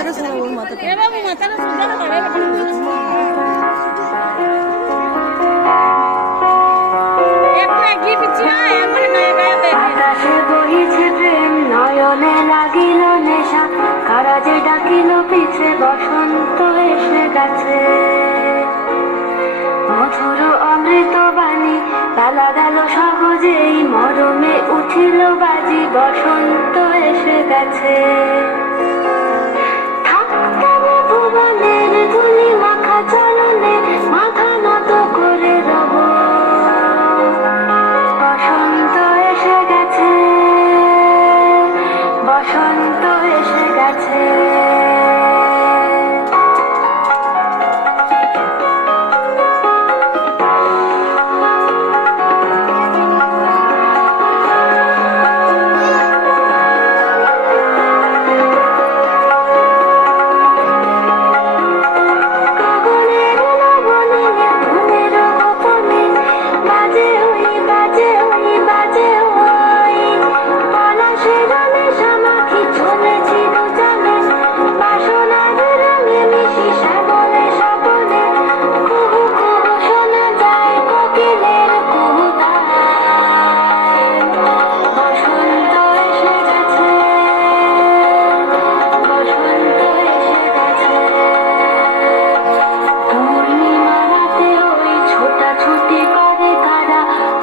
মাথাটা সরা ওর মাথাটা আকাশে বহিছে প্রেম নয়নে লাগিল নেশা কারা যে ডাকিল পিছে বসন্ত এসে গেছে মধুর অমৃত বাণী বেলা গেল সহজেই মরমে উঠিল বাজি বসন্ত এসে গেছে থাকতাম ভুবনের ধুলি মাখা চলনে মাথা নত করে রব বসন্ত এসে গেছে বসন্ত এসে গেছে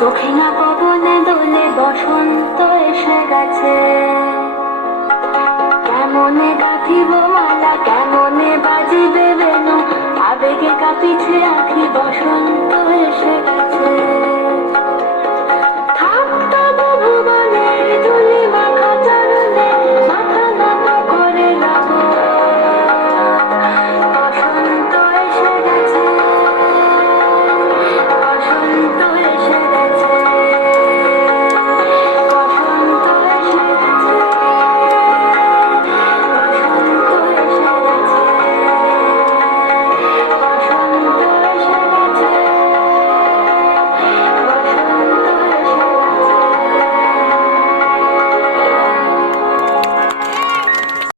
দক্ষিণা পবনে দোলে বসন্ত এসে গেছে কেমনে গাঁথিব মালা কেমনে বাজিবে বেনু আবেগে কাঁপিছে আঁখি বসন্ত